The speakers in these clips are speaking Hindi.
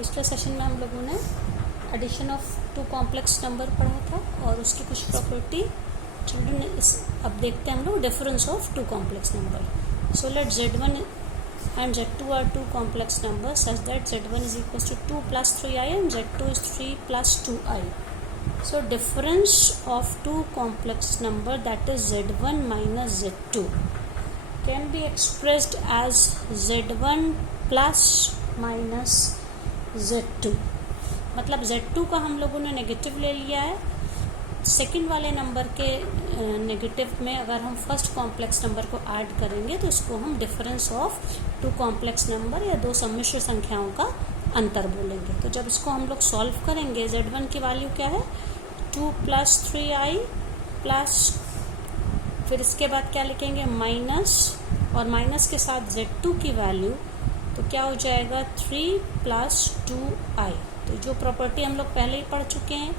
पिछले सेशन में हम लोगों ने addition of two complex number पढ़ा था और उसकी कुछ प्रॉपर्टी चिल्ड्रन अब देखते हैं हम लोग difference of two complex number. So let z1 and z2 are two complex numbers such that z1 is equals to 2 plus 3i and z2 is 3 plus 2i. So difference of two complex number, that is z1 minus z2, can be expressed as z1 plus minus z2. मतलब z2 का हम लोगों ने नेगेटिव ले लिया है. सेकंड वाले नंबर के नेगेटिव में अगर हम फर्स्ट कॉम्प्लेक्स नंबर को ऐड करेंगे तो इसको हम difference of two complex number या दो सम्मिश्र संख्याओं का अंतर बोलेंगे. तो जब इसको हम लोग सॉल्व करेंगे, z1 की वैल्यू क्या है 2 plus 3i प्लस, फिर इसके बाद क्या लिखेंगे माइनस, और माइनस के साथ z2 की वैल्यू तो क्या हो जाएगा 3 plus 2i. तो जो प्रॉपर्टी हम लोग पहले ही पढ़ चुके हैं,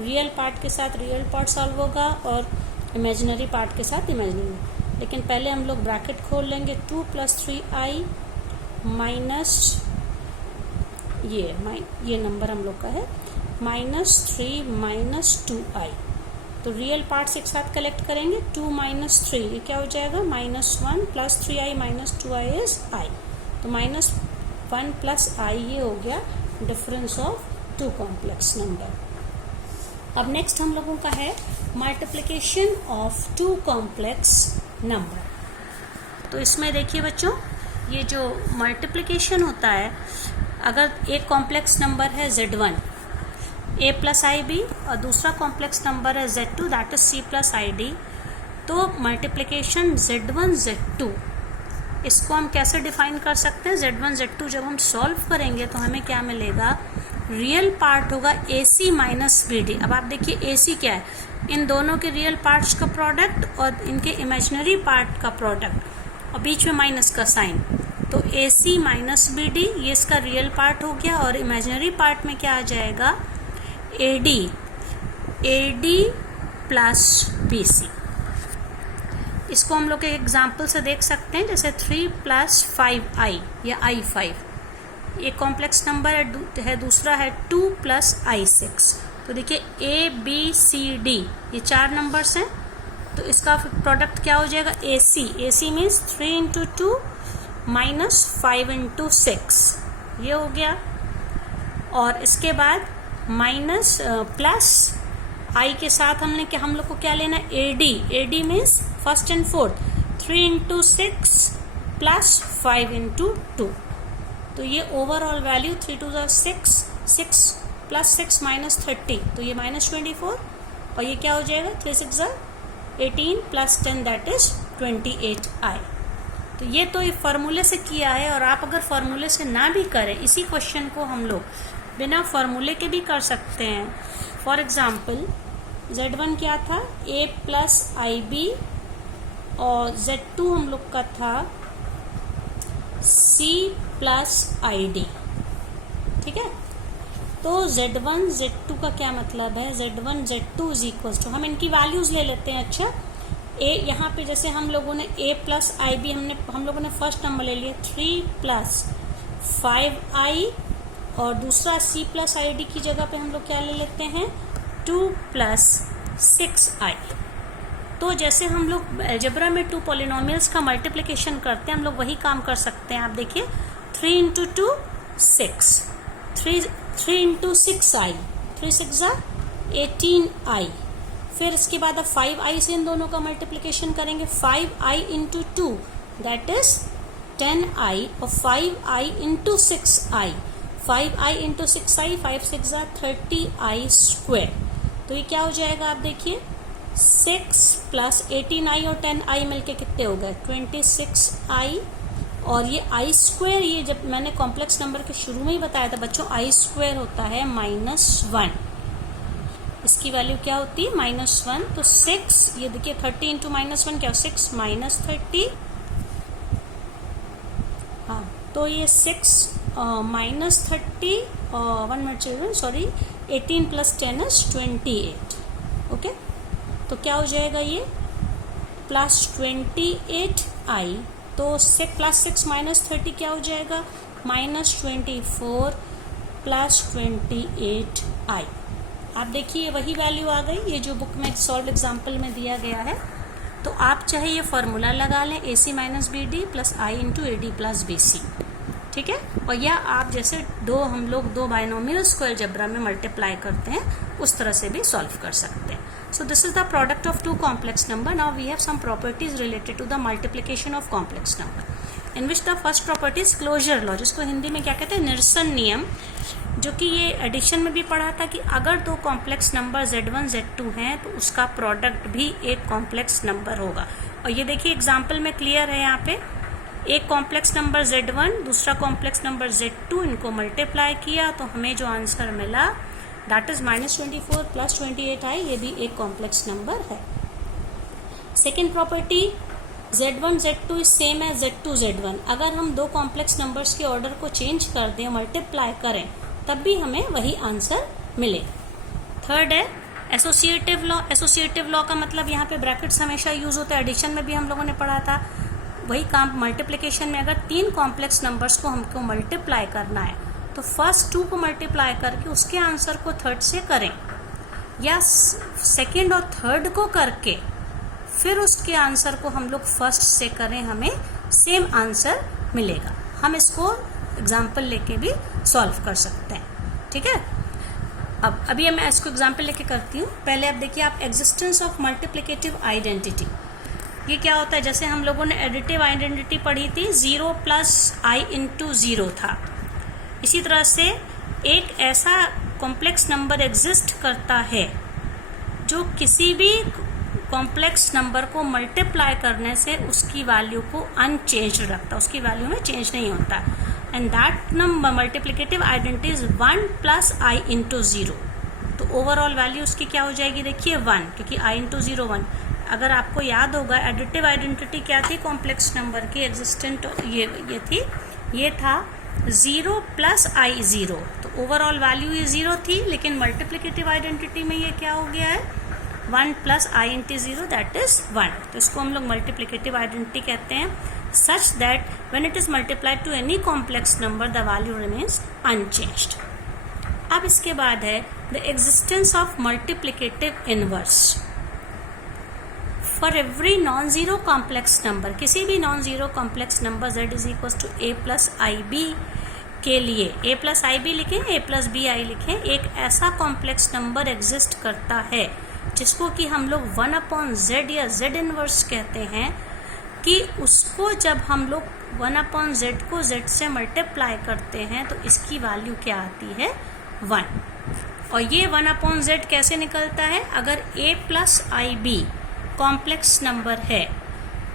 रियल पार्ट के साथ रियल पार्ट सॉल्व होगा और इमेजिनरी पार्ट के साथ इमेजिनरी. लेकिन पहले हम लोग ब्रैकेट खोल लेंगे 2 plus 3i माइनस ये नंबर हम लोग का है -3 minus 2i. तो रियल पार्ट्स एक साथ कलेक्ट करेंगे 2 minus 3 ये क्या हो जाएगा -1 plus 3i minus 2i is i. तो -1 plus i ये हो गया difference of two complex number. अब नेक्स्ट हम लोगों का है multiplication of two complex number. तो इसमें देखिए बच्चों, ये जो मल्टीप्लिकेशन होता है, अगर एक कॉम्प्लेक्स नंबर है z1 a plus I B और दूसरा कॉम्प्लेक्स नंबर है z2 that is c plus I D, तो मल्टीप्लिकेशन z1 z2 इसको हम कैसे डिफाइन कर सकते हैं. z1 z2 जब हम सॉल्व करेंगे तो हमें क्या मिलेगा, रियल पार्ट होगा AC माइनस BD. अब आप देखिए AC क्या है, इन दोनों के रियल पार्ट्स का प्रोडक्ट और इनके इमेजिनरी पार्ट का प्रोडक्ट और बीच में माइनस का साइन. तो AC माइनस BD ये इसका रियल पार्ट हो गया और इमेजिनरी पार्ट में क्या आ जाएगा AD प्लस BC. इसको हम लोग एक एग्जाम्पल से देख सकते हैं, जैसे 3 plus 5i या i5. एक कॉम्प्लेक्स नंबर है, दूसरा है 2 plus i6. तो देखिए ABCD ये चार नंबर्स हैं, तो इसका प्रोडक्ट क्या हो जाएगा AC means 3 into 2 minus 5 into 6 ये हो गया. और इसके बाद माइनस प्लस आई के साथ हम लोग को क्या लेना है AD means first and fourth 3 into 6 plus 5 into 2. तो ये overall value 3 to 6 plus 6 minus 30 तो ये -24 और ये क्या हो जाएगा 3 6 18 प्लस 10 दैट इज 28i. तो ये तो ये फार्मूले से किया है, और आप अगर फार्मूले से ना भी करें, इसी क्वेश्चन को हम लोग बिना फार्मूले के भी कर सकते हैं. फॉर एग्जाम्पल z1 क्या था a प्लस आई बी और z2 हम लोग का था c प्लस आई डी. ठीक है, तो z1 z2 का क्या मतलब है, z1 z2 is equal to, हम इनकी वैल्यूज ले लेते हैं. अच्छा, a यहाँ पे जैसे हम लोगों ने a प्लस आई बी हम लोगों ने फर्स्ट नंबर ले लिया 3 plus 5i और दूसरा c प्लस आई डी की जगह पे हम लोग क्या ले लेते हैं 2 plus 6i. तो जैसे हम लोग अलजेब्रा में टू पॉलिनोमियल्स का मल्टीप्लिकेशन करते हैं, हम लोग वही काम कर सकते हैं. आप देखिए 3 into 2 6 3 into 6i 3 6 18i. फिर इसके बाद अब 5i से इन दोनों का मल्टीप्लिकेशन करेंगे 5i into 2 that is 10i और 5i into 6i 5i into 6i 5 6 30i square. तो ये क्या हो जाएगा, आप देखिए 6 प्लस 18i और 10i मिलके कितने हो गए 26i. और ये i स्क्वायर, ये जब मैंने कॉम्प्लेक्स नंबर के शुरू में ही बताया था बच्चों, i स्क्वायर होता है -1. इसकी वैल्यू क्या होती है -1. तो 6 ये देखिए 30 इंटू -1 क्या 6 minus 30. हाँ, तो ये 6 minus 30 1 minute children sorry 18 plus 10 is 28. Okay, तो क्या हो जाएगा ये प्लस 28i. तो 6 plus 6 minus 30 क्या हो जाएगा -24 प्लस 28i। आप देखिए वही वैल्यू आ गई, ये जो बुक में सॉल्व एग्जाम्पल में दिया गया है। तो आप चाहे ये फॉर्मूला लगा लें AC minus BD plus I into AD plus BC, ठीक है। और या आप जैसे हम लोग दो बाइनोमियल्स को अलजेब्रा में मल्टीप्लाई करते हैं उस तरह से भी सॉल्व कर सकते हैं। So this is the product of two complex number. Now we have some properties related to the multiplication of complex number, in which the first property is closure law, जिसको हिंदी में क्या कहते हैं, निरसन नियम, जो कि ये एडिशन में भी पढ़ा था कि अगर दो कॉम्प्लेक्स नंबर Z1 Z2 हैं तो उसका प्रोडक्ट भी एक कॉम्प्लेक्स नंबर होगा। और ये देखिए एग्जाम्पल में क्लियर है, यहाँ पे एक कॉम्प्लेक्स नंबर Z1 दूसरा कॉम्प्लेक्स नंबर Z2, इनको मल्टीप्लाई किया तो हमें जो आंसर मिला दैट इज -24 प्लस 28i, ये भी एक कॉम्प्लेक्स नंबर है। Second property, Z1 Z2 is same as Z2 Z1। अगर हम दो कॉम्प्लेक्स नंबर्स के ऑर्डर को चेंज कर दें, मल्टीप्लाई करें, तब भी हमें वही आंसर मिले। थर्ड है एसोसिएटिव लॉ। एसोसिएटिव लॉ का मतलब यहाँ पे ब्रैकेट्स हमेशा यूज होता है, एडिशन में भी हम लोगों ने पढ़ा था। वही काम मल्टीप्लिकेशन में, अगर तीन कॉम्प्लेक्स नंबर्स को हमको मल्टीप्लाई करना है तो फर्स्ट 2 को मल्टीप्लाई करके उसके आंसर को थर्ड से करें, या सेकेंड और थर्ड को करके फिर उसके आंसर को हम लोग फर्स्ट से करें, हमें सेम आंसर मिलेगा। हम इसको एग्जाम्पल लेके भी सॉल्व कर सकते हैं, ठीक है। अब अभी मैं इसको एग्जाम्पल लेके करती हूँ। पहले आप देखिए, आप एग्जिस्टेंस ऑफ मल्टीप्लिकेटिव आइडेंटिटी, ये क्या होता है, जैसे हम लोगों ने एडिटिव आइडेंटिटी पढ़ी थी, 0 प्लस i इंटू 0 था। इसी तरह से एक ऐसा कॉम्प्लेक्स नंबर एग्जिस्ट करता है जो किसी भी कॉम्प्लेक्स नंबर को मल्टीप्लाई करने से उसकी वैल्यू को अनचेंज रखता, उसकी वैल्यू में चेंज नहीं होता, and that number multiplicative identity is 1 plus i into 0। तो ओवरऑल वैल्यू उसकी क्या हो जाएगी, देखिए 1, क्योंकि i इंटू 0 1। अगर आपको याद होगा एडिटिव आइडेंटिटी क्या थी कॉम्प्लेक्स नंबर की, एग्जिस्टेंट ये था 0 प्लस i 0। तो ओवरऑल वैल्यू ये 0 थी, लेकिन मल्टीप्लिकेटिव आइडेंटिटी में ये क्या हो गया है, 1 plus i into 0 that is 1। तो इसको हम लोग मल्टीप्लिकेटिव आइडेंटिटी कहते हैं, such that when it is multiplied to any complex number the value remains unchanged. अब इसके बाद है the existence of multiplicative inverse. For every non zero complex number, किसी भी non zero complex number z is equal to a plus IB के लिए, a प्लस IB लिखें, a प्लस BI लिखें, एक ऐसा कॉम्प्लेक्स नंबर एग्जिस्ट करता है जिसको कि हम लोग 1/z या z इनवर्स कहते हैं, कि उसको जब हम लोग 1/z को z से मल्टीप्लाई करते हैं तो इसकी वैल्यू क्या आती है, 1। और ये 1/z कैसे निकलता है, अगर a plus IB complex number है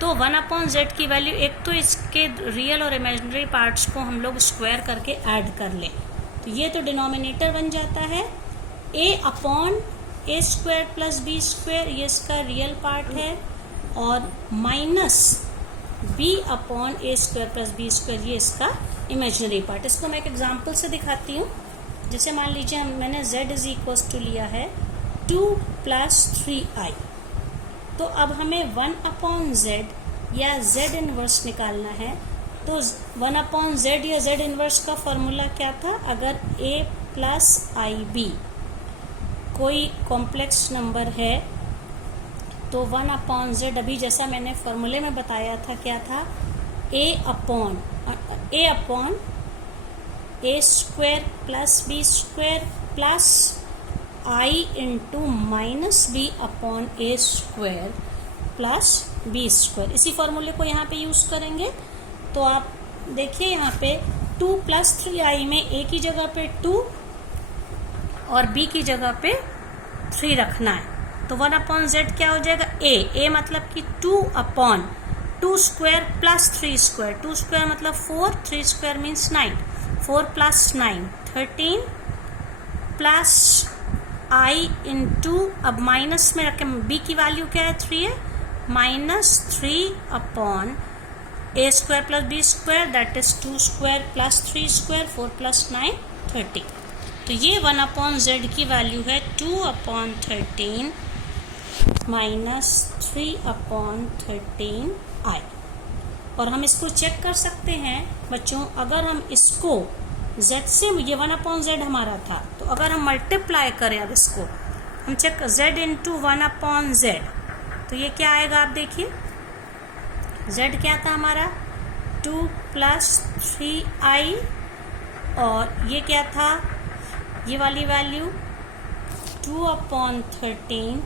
तो 1/z की वैल्यू, एक तो इसके रियल और इमेजिनरी पार्ट्स को हम लोग स्क्वायर करके ऐड कर लें, तो ये तो डिनोमिनेटर बन जाता है, a/a square plus b square, ये इसका रियल पार्ट है, और minus b/a square plus b square, ये इसका इमेजिनरी पार्ट। इसको मैं एक एग्जाम्पल से दिखाती हूँ। जैसे मान लीजिए मैंने z इज इक्वल टू लिया है 2 प्लस 3i, तो अब हमें 1/z या z इनवर्स निकालना है। तो 1/z या z इनवर्स का फॉर्मूला क्या था, अगर a प्लस IB कोई कॉम्प्लेक्स नंबर है तो 1/z, अभी जैसा मैंने फॉर्मूले में बताया था, क्या था, a square plus b square plus i into minus b/a square plus b square. इसी फॉर्मूले को यहाँ पे यूज करेंगे। तो आप देखिए यहाँ पे 2 प्लस 3i में a की जगह पे 2 और b की जगह पे 3 रखना है, तो 1/z क्या हो जाएगा, a मतलब कि 2/2 स्क्वायर प्लस 3 स्क्वायर, 2 स्क्वायर मतलब 4, 3 square means 9, 4 plus 9 13 plus i into, अब माइनस में रखें, b की वैल्यू क्या है, 3 है, minus 3/a square plus b square that is 2 square plus 3 square, 4 plus 9 30। तो ये 1/z की वैल्यू है 2/13 माइनस 3/13i। और हम इसको चेक कर सकते हैं बच्चों, अगर हम इसको z से ये 1/z हमारा था, तो अगर हम मल्टीप्लाई करें अब इसको, हम चेक z इंटू 1/z, तो ये क्या आएगा आप देखिए, z क्या था हमारा 2 + 3i, और ये क्या था, ये वाली वैल्यू 2/13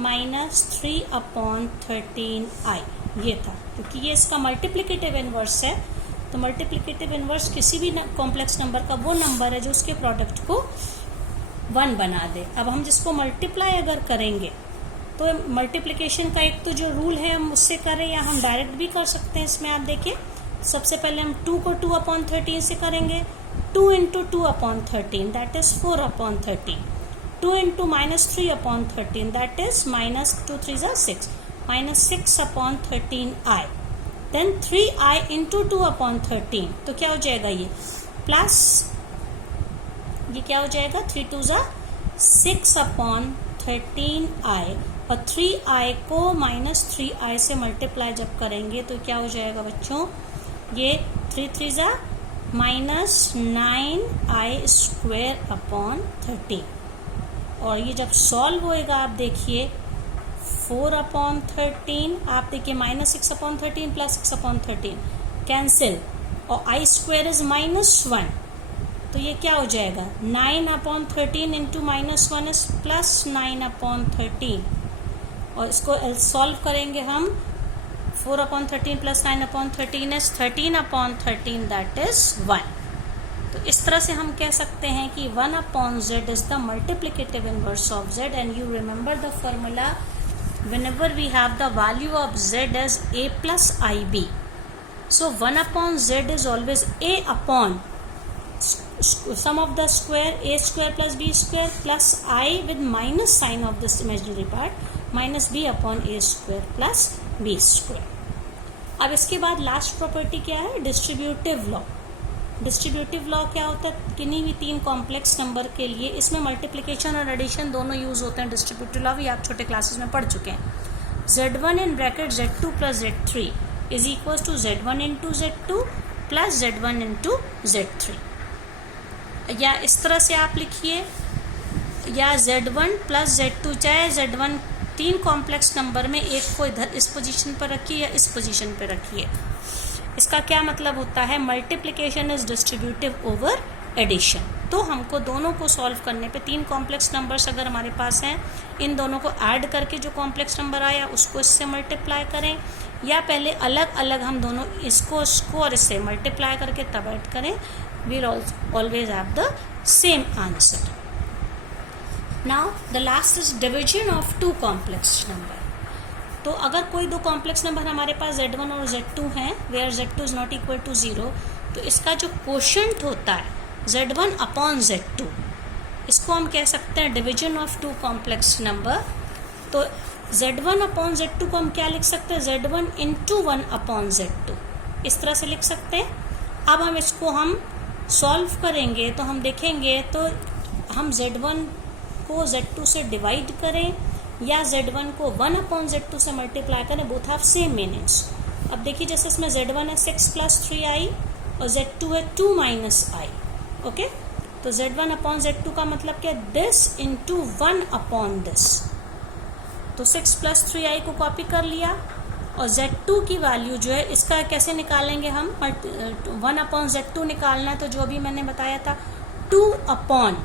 माइनस 3/13i ये था, क्योंकि ये इसका मल्टीप्लिकेटिव इनवर्स है। तो मल्टीप्लिकेटिव इनवर्स किसी भी कॉम्प्लेक्स नंबर का वो नंबर है जो उसके प्रोडक्ट को 1 बना दे। अब हम जिसको मल्टीप्लाई अगर करेंगे तो मल्टीप्लिकेशन का एक तो जो रूल है हम उससे करें, या हम डायरेक्ट भी कर सकते हैं। इसमें आप देखिए, सबसे पहले हम 2 को 2/13 से करेंगे, 2 into 2/13 that is 4/13, 2 into -3/13 that is -2 3 6 -6/13i, then 3i into 2/13, तो क्या हो जाएगा ये प्लस, ये क्या हो जाएगा 3 2 6/13i, और 3i को -3i से मल्टीप्लाई जब करेंगे तो क्या हो जाएगा बच्चों, ये 3 3 -9i²/13, और ये जब सॉल्व होएगा आप देखिए 4/13, आप देखिए -6/13 प्लस 6/13 कैंसिल, और i² इज -1, तो ये क्या हो जाएगा 9/13 इंटू -1 इज +9/13, और इसको सॉल्व करेंगे हम 4/13 प्लस 9/13 इज 13/13 दैट इज 1। तो इस तरह से हम कह सकते हैं कि 1/z is the multiplicative inverse of z, and you remember the formula whenever we have the value of z as a plus ib. So 1/z is always a upon sum of the square a² plus b² plus I with minus sign of this imaginary part minus b upon a² plus b²। अब इसके बाद लास्ट प्रॉपर्टी क्या है, डिस्ट्रीब्यूटिव लॉ। डिस्ट्रीब्यूटिव लॉ क्या होता है, किन्हीं भी 3 कॉम्प्लेक्स नंबर के लिए इसमें मल्टीप्लिकेशन और एडिशन दोनों यूज होते हैं। डिस्ट्रीब्यूटिव लॉ भी आप छोटे क्लासेस में पढ़ चुके हैं। z1 in bracket z2 plus z3 is equal to z1 into z2 plus z1 into z3, या इस तरह से आप लिखिए, या z1 प्लस z2, चाहे z1 3 कॉम्प्लेक्स नंबर में एक को इधर इस पोजीशन पर रखिए या इस पोजीशन पर रखिए। इसका क्या मतलब होता है, multiplication is distributive over addition. तो हमको दोनों को सॉल्व करने पे 3 कॉम्प्लेक्स नंबर्स अगर हमारे पास हैं, इन दोनों को ऐड करके जो कॉम्प्लेक्स नंबर आया उसको इससे मल्टीप्लाई करें, या पहले अलग अलग हम दोनों इसको और इससे मल्टीप्लाई करके तब ऐड करें, we'll always have the same answer. Now the last is division of 2 complex number. तो अगर कोई 2 कॉम्प्लेक्स नंबर हमारे पास z1 और z2 हैं, where z2 is not equal to 0, तो इसका जो कोशेंट होता है z1/z2, इसको हम कह सकते हैं डिवीजन ऑफ 2 कॉम्प्लेक्स नंबर। तो z1/z2 को हम क्या लिख सकते हैं, z1 इंटू 1/z2, इस तरह से लिख सकते हैं। अब हम इसको हम सॉल्व करेंगे तो हम देखेंगे, तो हम z1 को z2 से डिवाइड करें या z1 को 1/z2 से मल्टीप्लाई करें, बोथ हैव सेम मीनिंग्स। अब देखिए, जैसे इसमें z1 है 6 + 3i और z2 है 2 - i, ओके। तो z1/z2 का मतलब क्या, दिस इंटू 1/this। तो 6 + 3i को कॉपी कर लिया, और z2 की वैल्यू जो है इसका कैसे निकालेंगे हम, 1/z2 निकालना है, तो जो भी मैंने बताया था 2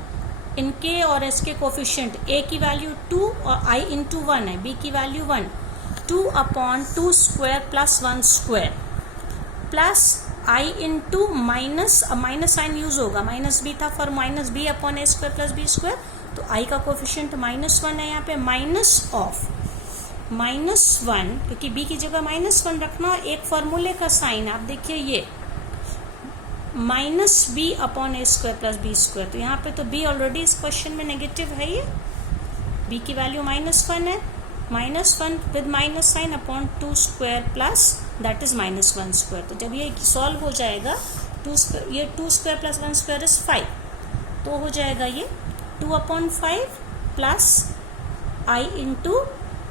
इनके और इसके कोफिशिएंट, a की वैल्यू 2 और i इंटू 1 है, b की value 1, 2/2² plus 1² plus i into minus sign use होगा, -b था फॉर -b/a² प्लस b², तो i का कोफिशिएंट -1 है, यहाँ पे -1, क्योंकि b की जगह -1 रखना, एक फॉर्मूले का साइन आप देखिए ये -b/a² प्लस b², तो यहाँ पे तो b ऑलरेडी इस क्वेश्चन में नेगेटिव है, ये b की वैल्यू -1 है, -1 with minus sine upon 2² plus that is -1²। तो जब ये सॉल्व हो जाएगा, 2² प्लस 1² इज 5, तो हो जाएगा ये 2/5 प्लस i इंटू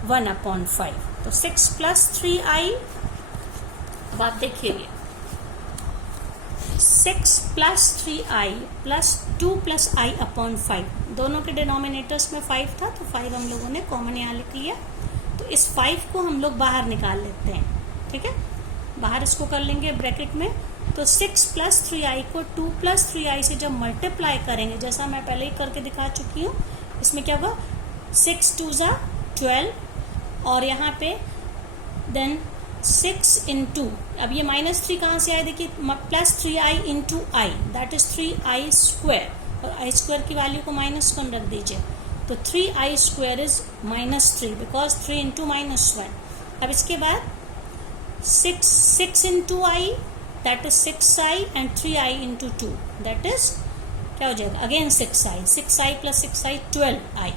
1/5, तो 6 + 3i। अब आप देखिए 6 plus 3i plus 2 plus i upon 5, दोनों के डिनोमिनेटर्स में 5 था तो 5 हम लोगों ने कॉमन यहाँ लिख लिया। तो इस 5 को हम लोग बाहर निकाल लेते हैं, ठीक है, बाहर इसको कर लेंगे ब्रैकेट में। तो 6 प्लस 3i को 2 प्लस 3i से जब मल्टीप्लाई करेंगे, जैसा मैं पहले ही करके दिखा चुकी हूँ, इसमें क्या होगा 6 2 ज़ा 12 और यहाँ पे देन 6 इंटू, अब ये -3 कहाँ से आए देखिए, plus 3i into I, that is 3i square, और आई स्क्वायर की वैल्यू को माइनस वन रख दीजिए। तो 3i square is -3 because 3 into -1। अब इसके बाद 6 into I that is 6i and 3i into 2 that is क्या हो जाएगा again 6i plus 6i 12i।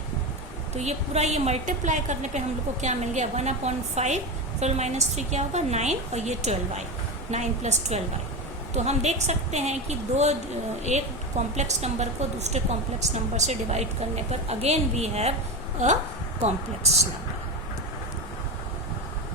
तो ये पूरा ये मल्टीप्लाई करने पे हम लोग को क्या मिल गया 1/5, फिर -3 क्या होगा 9 और ये 12i, 9 प्लस 12i। तो हम देख सकते हैं कि एक कॉम्प्लेक्स नंबर को दूसरे कॉम्प्लेक्स नंबर से डिवाइड करने पर again we have a complex number.